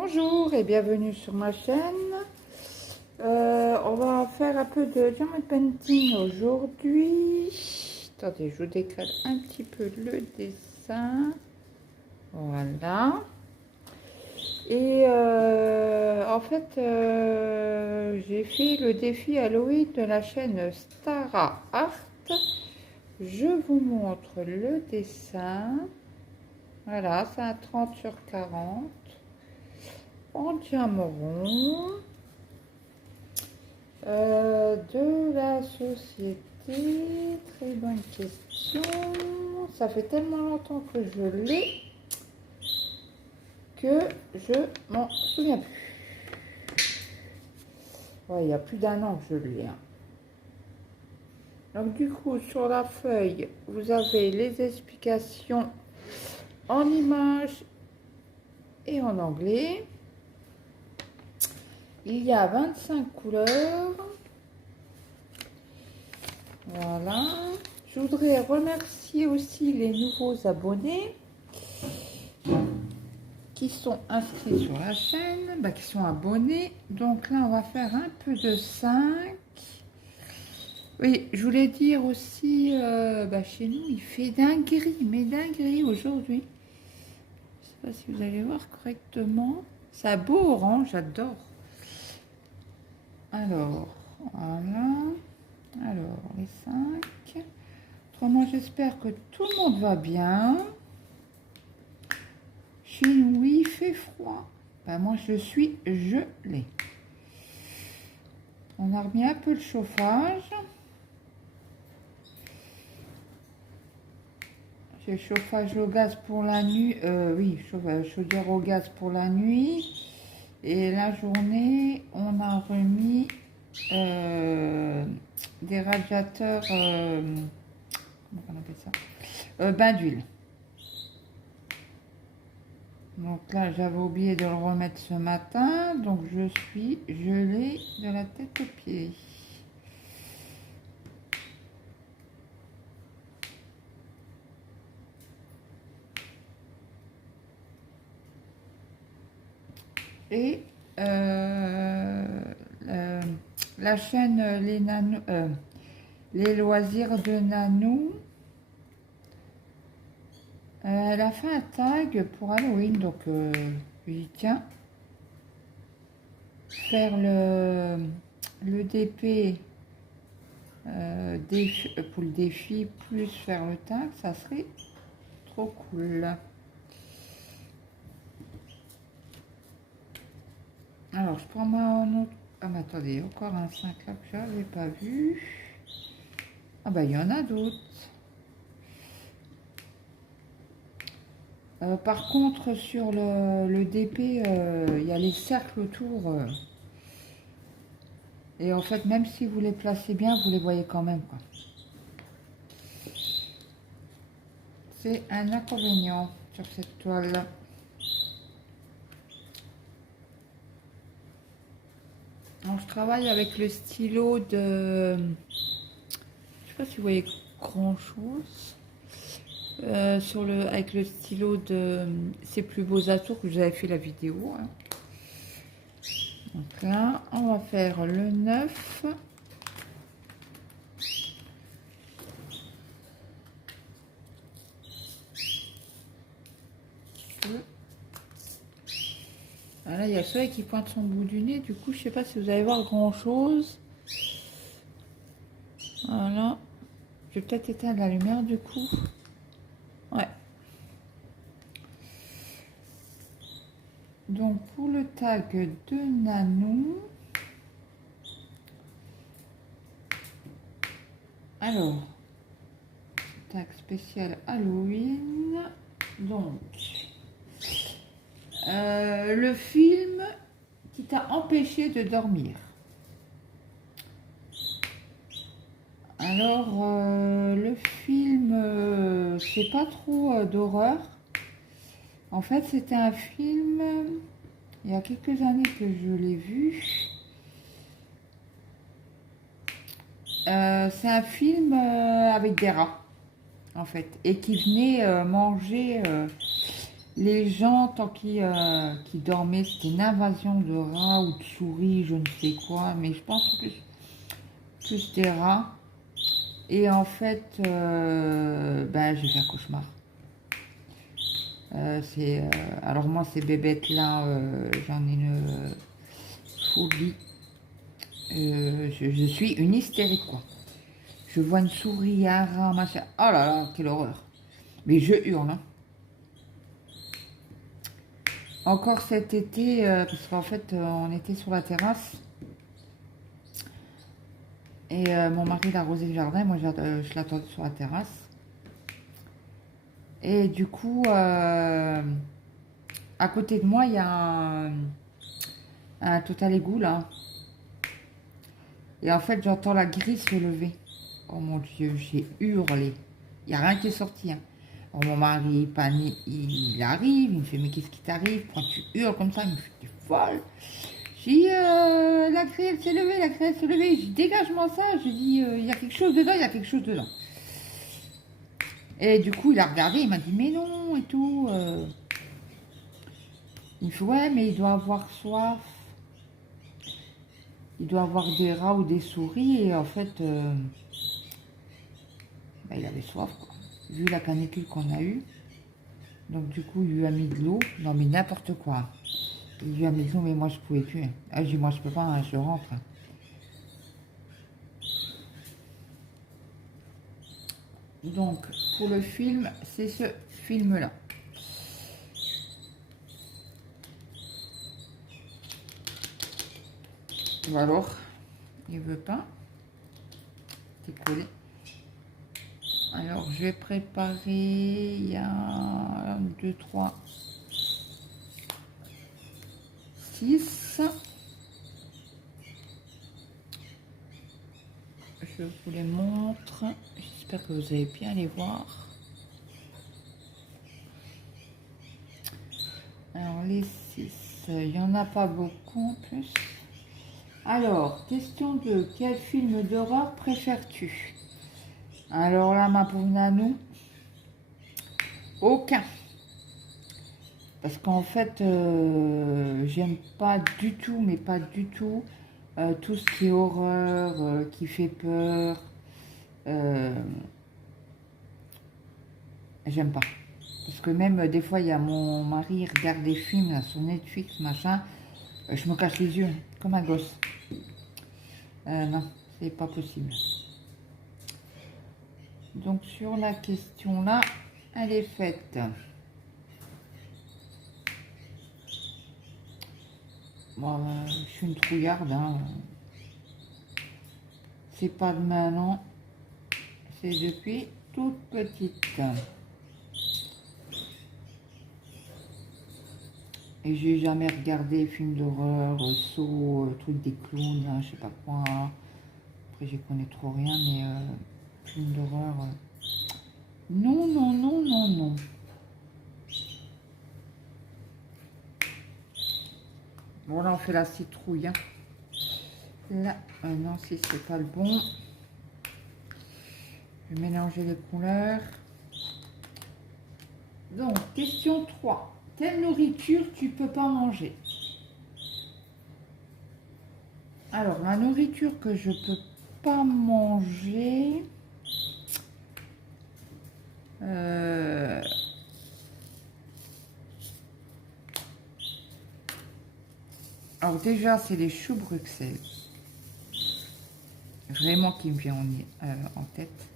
Bonjour et bienvenue sur ma chaîne. On va faire un peu de diamond painting aujourd'hui. Attendez, je vous décale un petit peu le dessin. Voilà. Et en fait, j'ai fait le défi Halloween de la chaîne Stara Art. Je vous montre le dessin. Voilà, c'est un 30 sur 40. En diamant rond, de la société, très bonne question. Ça fait tellement longtemps que je l'ai que je m'en souviens plus. Ouais, il y a plus d'un an que je l'ai. Donc du coup, sur la feuille, vous avez les explications en images et en anglais. Il y a 25 couleurs. Voilà. Je voudrais remercier aussi les nouveaux abonnés qui sont inscrits sur la chaîne, qui sont abonnés. Donc là, on va faire un peu de 5. Oui, je voulais dire aussi, chez nous, il fait dinguerie, mais dinguerie aujourd'hui. Je ne sais pas si vous allez voir correctement. C'est un beau orange, j'adore. Alors, voilà. Alors, les 5. Autrement, j'espère que tout le monde va bien. Chez nous, il fait froid. Moi, je suis gelée. On a remis un peu le chauffage. J'ai le chauffage au gaz pour la nuit. Oui, chaudière au gaz pour la nuit. Et la journée, on a remis des radiateurs, comment on appelle ça, bain d'huile. Donc là, j'avais oublié de le remettre ce matin. Donc je suis gelée de la tête aux pieds. Et la chaîne les loisirs de Nanou, elle a fait un tag pour Halloween, donc je dis tiens, faire le DP pour le défi plus faire le tag, ça serait trop cool. Alors je prends ma autre. Ah mais attendez, encore un 5 là que j'avais pas vu. Ah il y en a d'autres. Par contre, sur le DP, il y a les cercles autour. Et en fait, même si vous les placez bien, vous les voyez quand même, quoi. C'est un inconvénient sur cette toile. Alors, je travaille avec le stylo de... Je sais pas si vous voyez grand chose. Avec le stylo de C'est plus beaux atours que j'avais fait la vidéo. Donc là, on va faire le 9. Là, il y a le soleil qui pointe son bout du nez. Du coup, je sais pas si vous allez voir grand chose. Voilà. Je vais peut-être éteindre la lumière du coup. Ouais. Donc, pour le tag de Nanou. Alors, tag spécial Halloween. Donc, le film qui t'a empêché de dormir. Alors, le film, c'est pas trop d'horreur. En fait, c'était un film, il y a quelques années que je l'ai vu. C'est un film avec des rats, en fait, et qui venaient manger Les gens, tant qu'ils dormaient, c'était une invasion de rats ou de souris, je ne sais quoi, mais je pense plus des rats. Et en fait, ben, j'ai fait un cauchemar. Alors moi, ces bébêtes-là, j'en ai une phobie. Je suis une hystérique, quoi. Je vois une souris, un rat, machin. Oh là là, quelle horreur. Mais je hurle, hein. Encore cet été, parce qu'en fait, on était sur la terrasse. Et mon mari il a arrosé le jardin, moi je l'attendais sur la terrasse. Et du coup, à côté de moi, il y a un total égout là. Et en fait, j'entends la grille se lever. Oh mon Dieu, j'ai hurlé. Il n'y a rien qui est sorti, hein. Alors, mon mari, il arrive, il me fait, mais qu'est-ce qui t'arrive? Pourquoi tu hurles comme ça? Il me fait, t'es folle. J'ai dit, la grille, elle s'est levée, la grille, elle s'est levée. J'ai dit, dégage-moi ça. J'ai dit, il y a quelque chose dedans, il y a quelque chose dedans. Et du coup, il a regardé, il m'a dit, mais non, et tout. Il me fait, ouais, mais il doit avoir soif. Il doit avoir des rats ou des souris. Et en fait, bah, il avait soif, quoi. Vu la canicule qu'on a eue. Donc du coup, il lui a mis de l'eau. Non, mais n'importe quoi. Il lui a mis de l'eau, mais moi, je pouvais plus. Ah, j'ai dit, moi, je peux pas, hein, je rentre. Donc, pour le film, c'est ce film-là. Alors, il veut pas. C'est collé. Alors, je vais préparer. Il y a 1, 2, 3, 6. Je vous les montre. J'espère que vous allez bien les voir. Alors, les 6, il n'y en a pas beaucoup en plus. Alors, question 2. Quel film d'horreur préfères-tu? Alors là, ma pauvre Nanou, aucun. Parce qu'en fait, j'aime pas du tout, mais pas du tout, tout ce qui est horreur, qui fait peur. euh, J'aime pas. Parce que même des fois, il y a mon mari, il regarde des films là, sur Netflix, machin. Je me cache les yeux, comme un gosse. Non, c'est pas possible. Donc sur la question là, elle est faite. Bon, je suis une trouillarde, hein. C'est pas de maintenant, c'est depuis toute petite. Et j'ai jamais regardé film d'horreur, saut, truc des clowns, hein, je sais pas quoi. Après, j'y connais trop rien, mais film d'horreur. Non, non, non, non, non. Bon, là, on fait la citrouille, hein. Là, non, si c'est pas le bon. Je vais mélanger les couleurs. Donc, question 3. Quelle nourriture tu peux pas manger? Alors, la nourriture que je peux pas manger... Alors déjà, c'est les choux Bruxelles. Vraiment qui me vient en tête.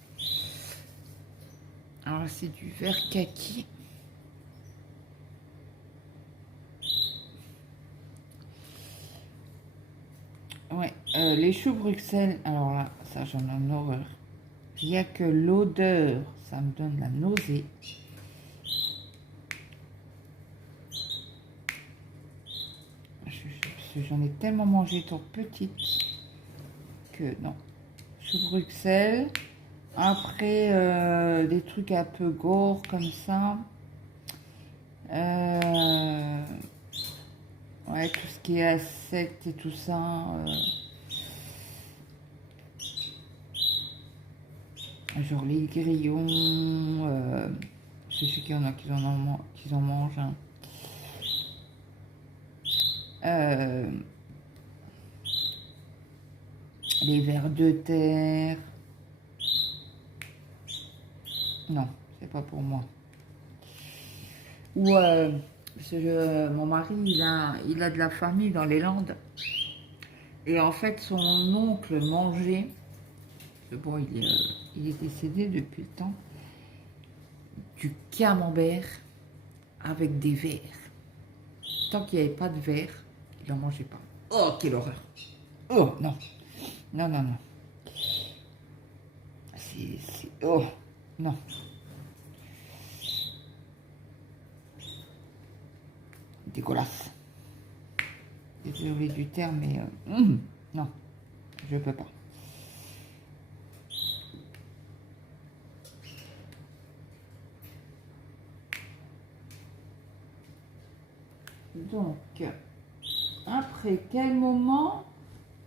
Alors c'est du vert kaki. Ouais, les choux Bruxelles, alors là, ça j'en ai une horreur. Il n'y a que l'odeur, ça me donne la nausée. J'en ai tellement mangé étant petite que non. Choux Bruxelles. Après, des trucs un peu gore comme ça. Ouais, tout ce qui est insectes et tout ça. Genre les grillons, je sais qu'il y en a qui en mangent. Hein. Les vers de terre. Non, c'est pas pour moi. Ou parce que mon mari, il a de la famille dans les Landes. Et en fait, son oncle mangeait. Bon, il est décédé depuis le temps. Du camembert avec des verres. Tant qu'il n'y avait pas de verre, il n'en mangeait pas. Oh, quelle horreur! Oh, non. Non, non, non. Oh, non. Dégueulasse. Désolé du terme, mais non, je peux pas. Donc, après quel moment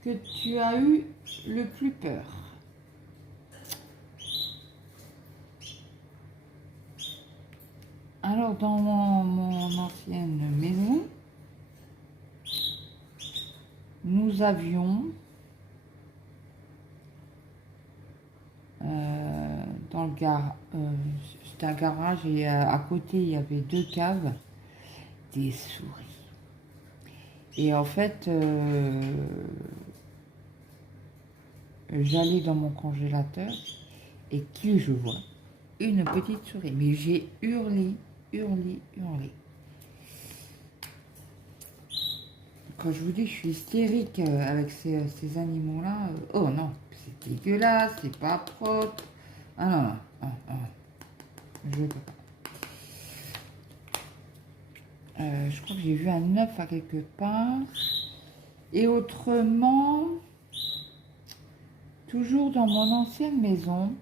que tu as eu le plus peur? Alors, dans mon ancienne maison, nous avions dans le c'était un garage et à côté il y avait 2 caves, des souris. Et en fait, j'allais dans mon congélateur et qui je vois? Une petite souris. Mais j'ai hurlé, hurlé, hurlé. Quand je vous dis, je suis hystérique avec ces animaux-là. Oh non, c'est dégueulasse, c'est pas propre. Ah non, non, non, non. Je peux pas. Je crois que j'ai vu un œuf à quelque part. Et autrement, toujours dans mon ancienne maison,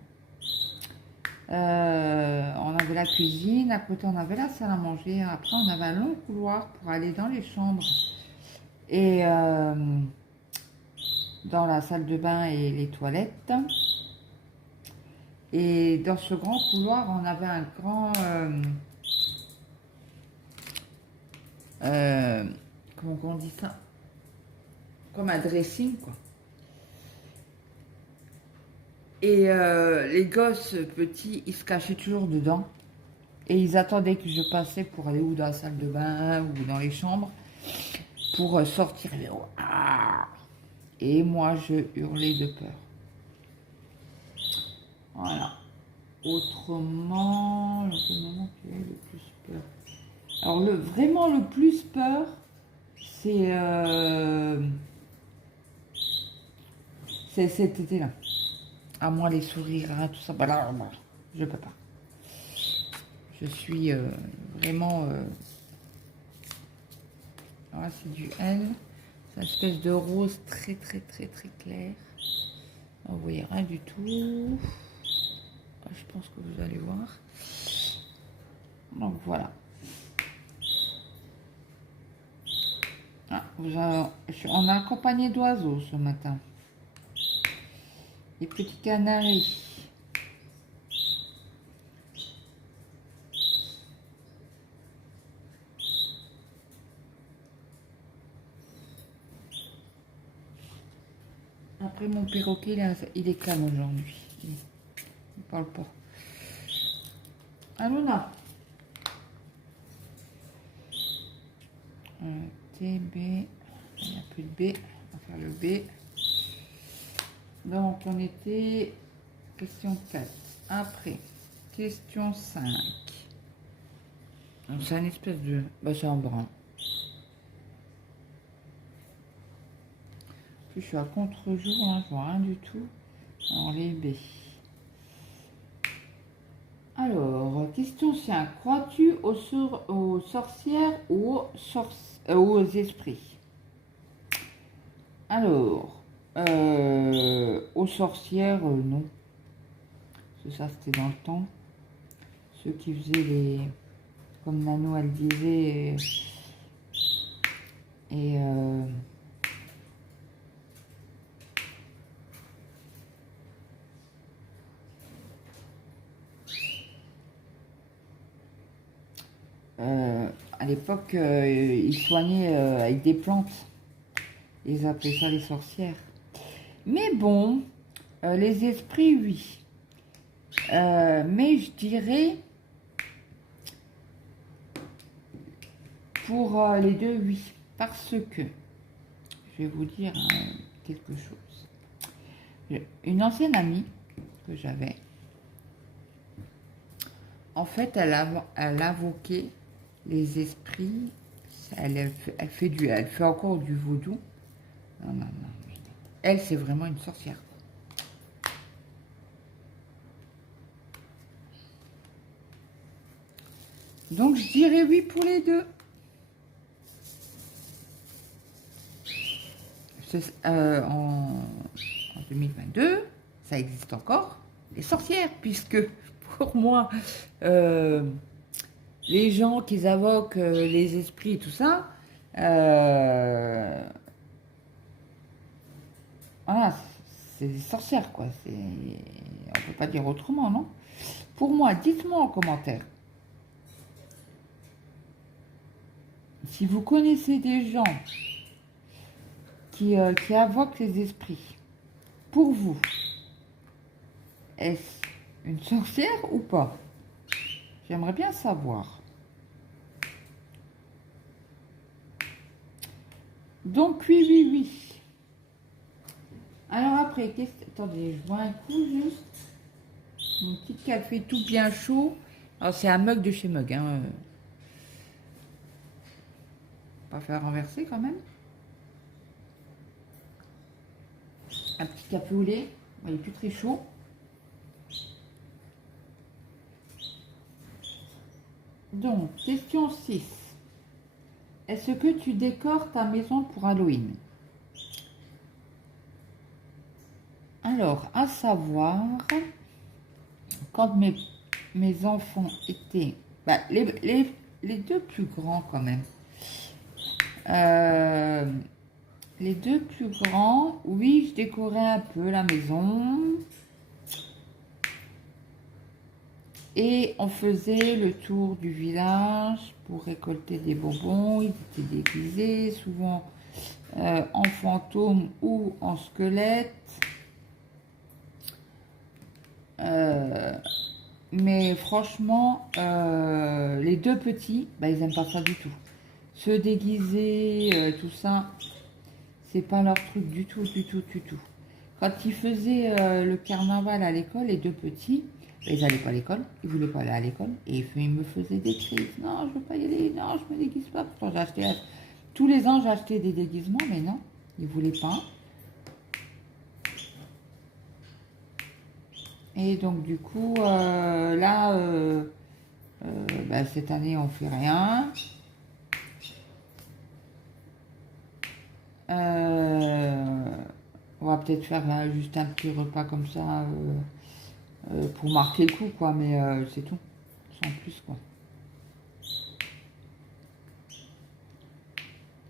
on avait la cuisine, à côté on avait la salle à manger, après on avait un long couloir pour aller dans les chambres et dans la salle de bain et les toilettes. Et dans ce grand couloir, on avait un grand... comment on dit ça? Comme un dressing, quoi. Et les gosses petits, ils se cachaient toujours dedans. Et ils attendaient que je passais pour aller ou dans la salle de bain ou dans les chambres pour sortir. Et moi, je hurlais de peur. Voilà. Autrement, le moment que j'ai le plus peur. Alors, vraiment le plus peur, c'est cet été-là. À moi, les sourires, hein, tout ça, bah là, je peux pas. Je suis vraiment... Alors là, c'est du L. C'est une espèce de rose très, très, très, très clair. Vous voyez rien du tout. Je pense que vous allez voir. Donc, voilà. Ah, on a accompagné d'oiseaux ce matin. Les petits canaris. Après, mon perroquet, il est calme aujourd'hui. Il parle pas. Aluna. T, B. Il n'y a plus de B. On va faire le B. Donc, on était question 4. Après, question 5. C'est un espèce de... Bah, c'est un brun. Je suis à contre-jour, là, je vois rien du tout. Alors, les B. Alors, question 5. Crois-tu aux sorcières ou aux esprits? Alors, aux sorcières, non. Parce que ça, c'était dans le temps. Ceux qui faisaient les... Comme Nano, elle disait... Et... À l'époque, ils soignaient avec des plantes. Ils appelaient ça les sorcières. Mais bon, les esprits, oui. Mais je dirais, pour les deux, oui. Parce que, je vais vous dire quelque chose. Une ancienne amie que j'avais, en fait, elle invoquait les esprits. Elle fait encore du vaudou. Non, non, non. Elle, c'est vraiment une sorcière. Donc, je dirais oui pour les deux. En 2022, ça existe encore, les sorcières, puisque pour moi, les gens qui invoquent les esprits et tout ça, voilà, c'est des sorcières, quoi. On ne peut pas dire autrement, non? Pour moi, dites-moi en commentaire. Si vous connaissez des gens qui invoquent les esprits, pour vous, est-ce une sorcière ou pas? J'aimerais bien savoir. Donc, oui, oui, oui. Alors après, attendez, je bois un coup juste. Mon petit café tout bien chaud. Alors, c'est un mug de chez Mug. Hein. Pas faire renverser quand même. Un petit café au lait. Il est plus très chaud. Donc, question 6. Est-ce que tu décores ta maison pour Halloween? Alors, à savoir, quand mes enfants étaient... Bah, les deux plus grands quand même. Les deux plus grands, oui, je décorais un peu la maison. Et on faisait le tour du village pour récolter des bonbons. Ils étaient déguisés, souvent en fantôme ou en squelette. Mais franchement, les deux petits, bah, ils n'aiment pas ça du tout. Se déguiser, tout ça, c'est pas leur truc du tout, du tout, du tout. Quand ils faisaient le carnaval à l'école, les deux petits, ils n'allaient pas à l'école, ils voulaient pas aller à l'école, et ils me faisaient des crises. Non, je veux pas y aller, non, je me déguise pas. Pourtant, tous les ans, j'achetais des déguisements, mais non, ils voulaient pas. Et donc, du coup, là, bah, cette année, on fait rien. On va peut-être faire juste un petit repas comme ça pour marquer le coup, quoi, mais c'est tout, sans plus, quoi.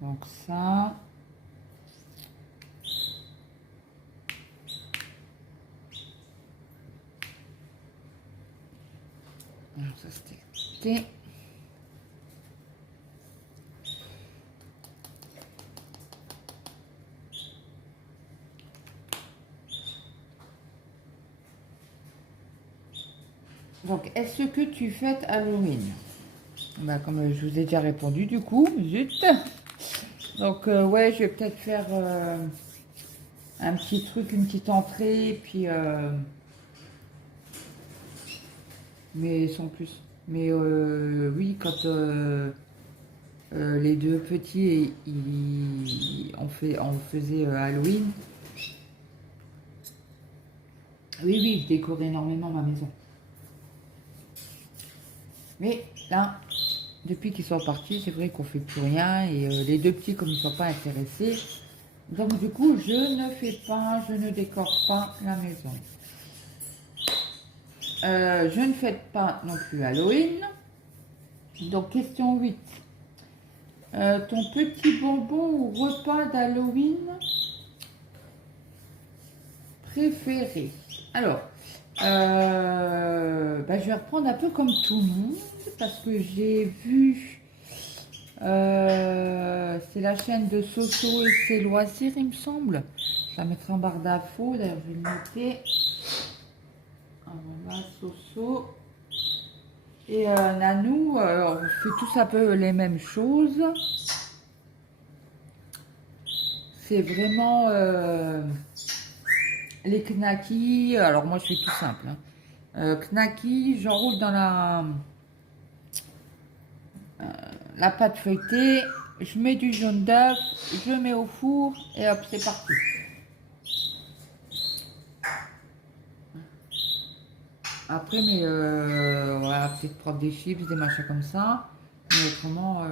Donc ça. Alors ça c'était. Donc, est-ce que tu fêtes Halloween? Bah, comme je vous ai déjà répondu, du coup, zut. Donc, ouais, je vais peut-être faire un petit truc, une petite entrée, et puis... mais sans plus. Mais oui, quand les deux petits, on faisait Halloween. Oui, oui, je décore énormément ma maison. Mais là, depuis qu'ils sont partis, c'est vrai qu'on fait plus rien. Et les deux petits, comme ils ne sont pas intéressés, donc du coup, je ne décore pas la maison. Je ne fête pas non plus Halloween. Donc, question 8. Ton petit bonbon ou repas d'Halloween préféré? Alors, bah, je vais reprendre un peu comme tout le monde parce que j'ai vu C'est la chaîne de Soso et ses loisirs, il me semble. Je la mettrai en barre d'infos. D'ailleurs, je vais le noter. Voilà, Soso. Et Nanou, on fait tous un peu les mêmes choses. C'est vraiment les knackis. Alors moi, je fais tout simple. Hein. Knackis, j'enroule dans la pâte feuilletée. Je mets du jaune d'œuf, je mets au four et hop, c'est parti. Après, mais voilà, peut-être prendre des chips, des machins comme ça. Mais autrement,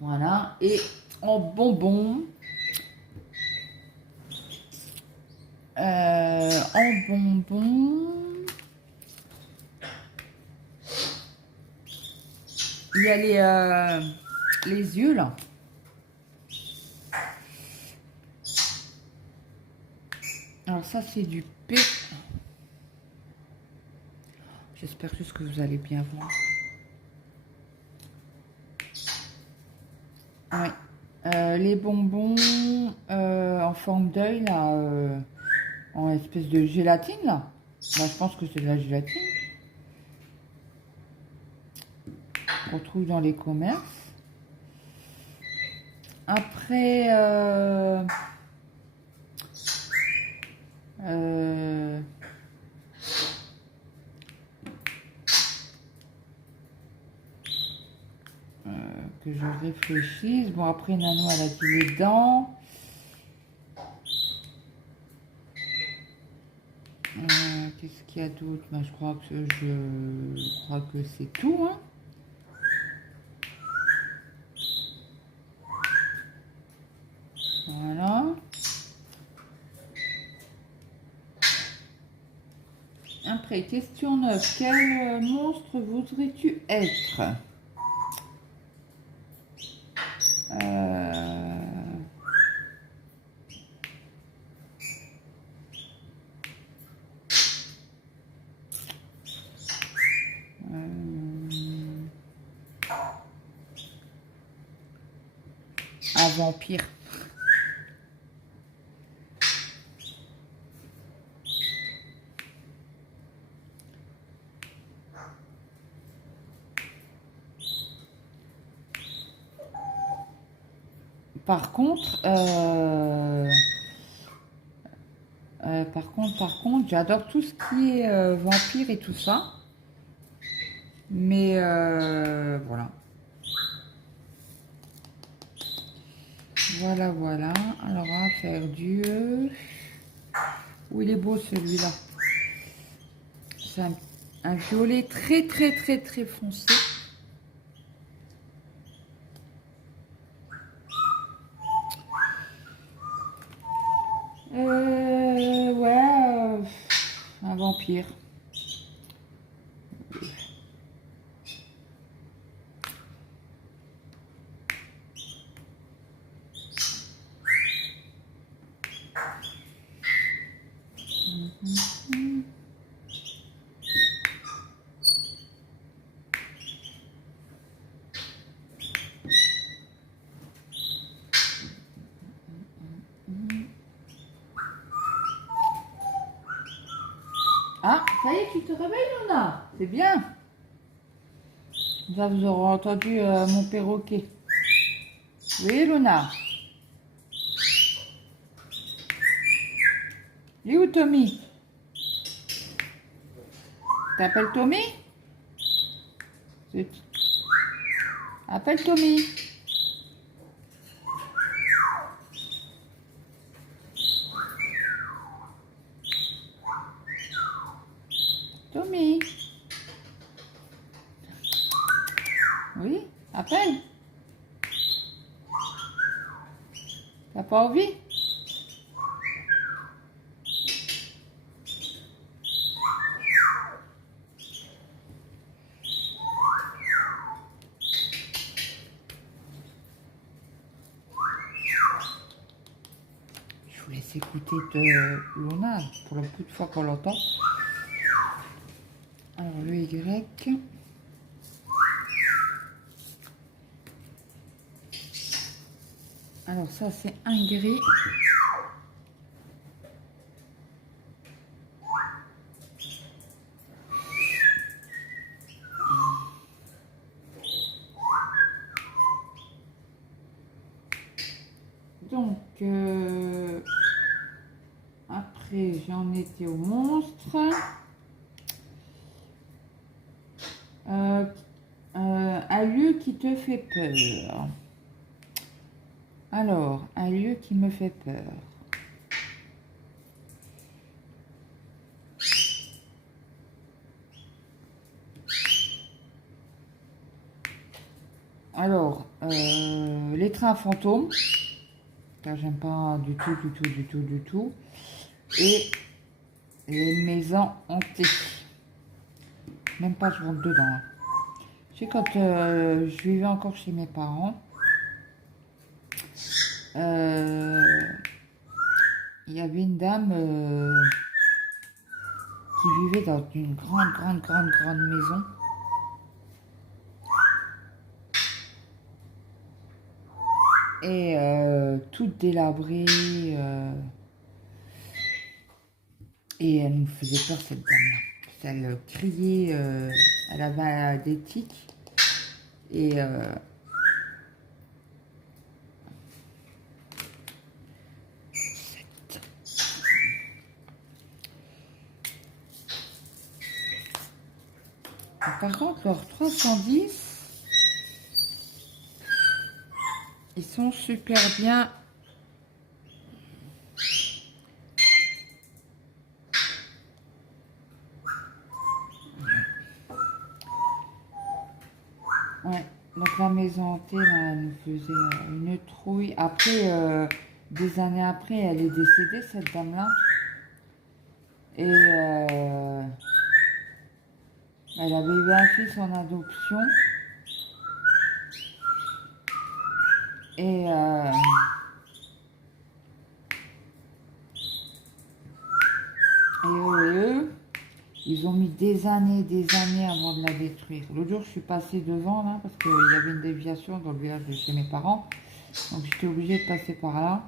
voilà. Et en bonbons, en bonbons, il y a les yeux là. Alors ça, c'est du P. J'espère juste que vous allez bien voir. Ouais. Les bonbons en forme d'œil, là, en espèce de gélatine, là. Bah, je pense que c'est de la gélatine. On retrouve dans les commerces. Après, que je réfléchisse. Bon, après, Nano, elle a dit les dents. Qu'est-ce qu'il y a d'autre? Je crois que c'est tout. Hein. Voilà. Après, question 9. Quel monstre voudrais-tu être? Un vampire. Par contre, j'adore tout ce qui est vampire et tout ça. Mais voilà. Voilà. Alors, on va faire du... Où il est beau celui-là. C'est un violet très foncé. Ouais, un vampire. Ah, ça y est, tu te réveilles, Luna? C'est bien. Là, vous aurez entendu mon perroquet. Oui, Luna. Il est où, Tommy? T'appelles Tommy? Appelle Tommy. Tommy. Oui, appelle. T'as pas envie? Je vous laisse écouter de Luna pour le peu de fois qu'on l'entend. Alors le Y. Alors ça, c'est un gris. Donc, après, j'en étais au monstre. Un lieu qui te fait peur. Alors, un lieu qui me fait peur. Alors, les trains fantômes. Car j'aime pas du tout, du tout, du tout, du tout. Et les maisons hantées. Même pas je rentre dedans. Hein. Tu sais, quand je vivais encore chez mes parents, il y avait une dame qui vivait dans une grande, grande, grande, grande maison. Et toute délabrée. Et elle nous faisait peur, cette dame-là. Elle criait, elle avait des tics. Et par contre, leurs 310, ils sont super bien. Ouais, donc la maison hantée, là, elle nous faisait une trouille. Après, des années après, elle est décédée, cette dame-là. Et elle avait eu un fils en adoption. Et eux, ils ont mis des années avant de la détruire. L'autre jour, je suis passée devant, là, parce qu'il y avait une déviation dans le village de chez mes parents. Donc, j'étais obligée de passer par là.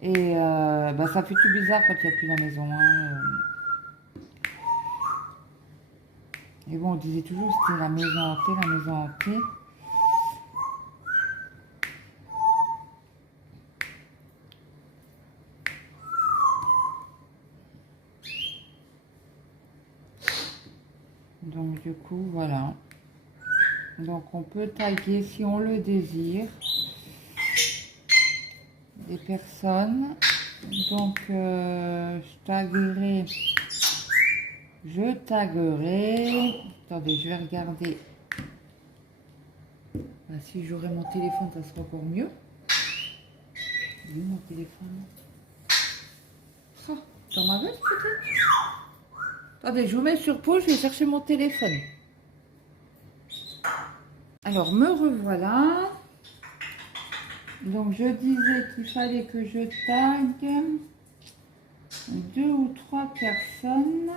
Et bah, ça fait tout bizarre quand il n'y a plus la maison. Hein. Et bon, on disait toujours que c'était la maison hantée, la maison hantée. Donc, du coup, voilà. Donc, on peut taguer, si on le désire, des personnes. Donc, je taguerai. Attendez, je vais regarder. Ah, si j'aurais mon téléphone, ça serait encore mieux. Il est où mon téléphone? Oh, dans ma veste peut-être? Attendez, je vous mets sur pause, je vais chercher mon téléphone. Alors, me revoilà. Donc, je disais qu'il fallait que je tague 2 ou 3 personnes.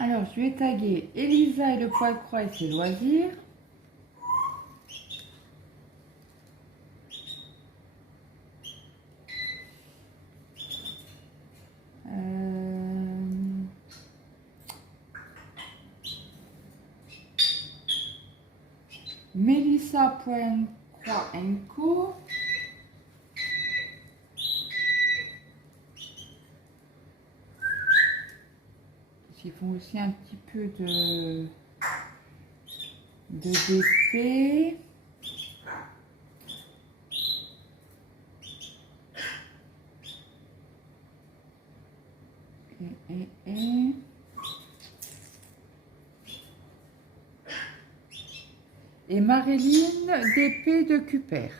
Alors, je vais taguer Elisa et le poil-croix et ses loisirs. Mélissa Poil-croix & Co. Ils font aussi un petit peu de DP. Et Marilyn DP de Cuper.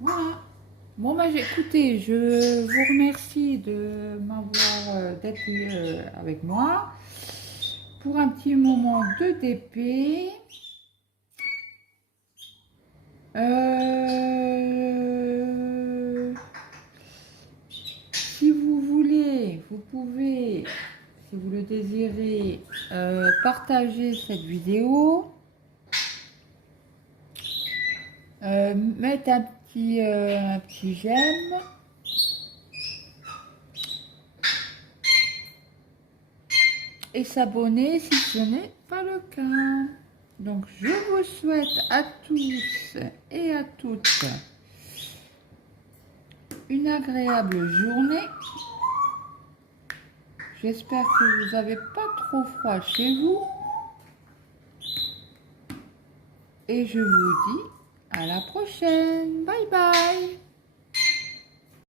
Voilà. Bon, bah, écoutez, je vous remercie de m'avoir d'être avec moi pour un petit moment de DP. Si vous voulez, vous pouvez, si vous le désirez, partager cette vidéo, mettre un petit j'aime et s'abonner si ce n'est pas le cas. Donc, je vous souhaite à tous et à toutes une agréable journée. J'espère que vous n'avez pas trop froid chez vous. Et je vous dis à la prochaine. Bye bye.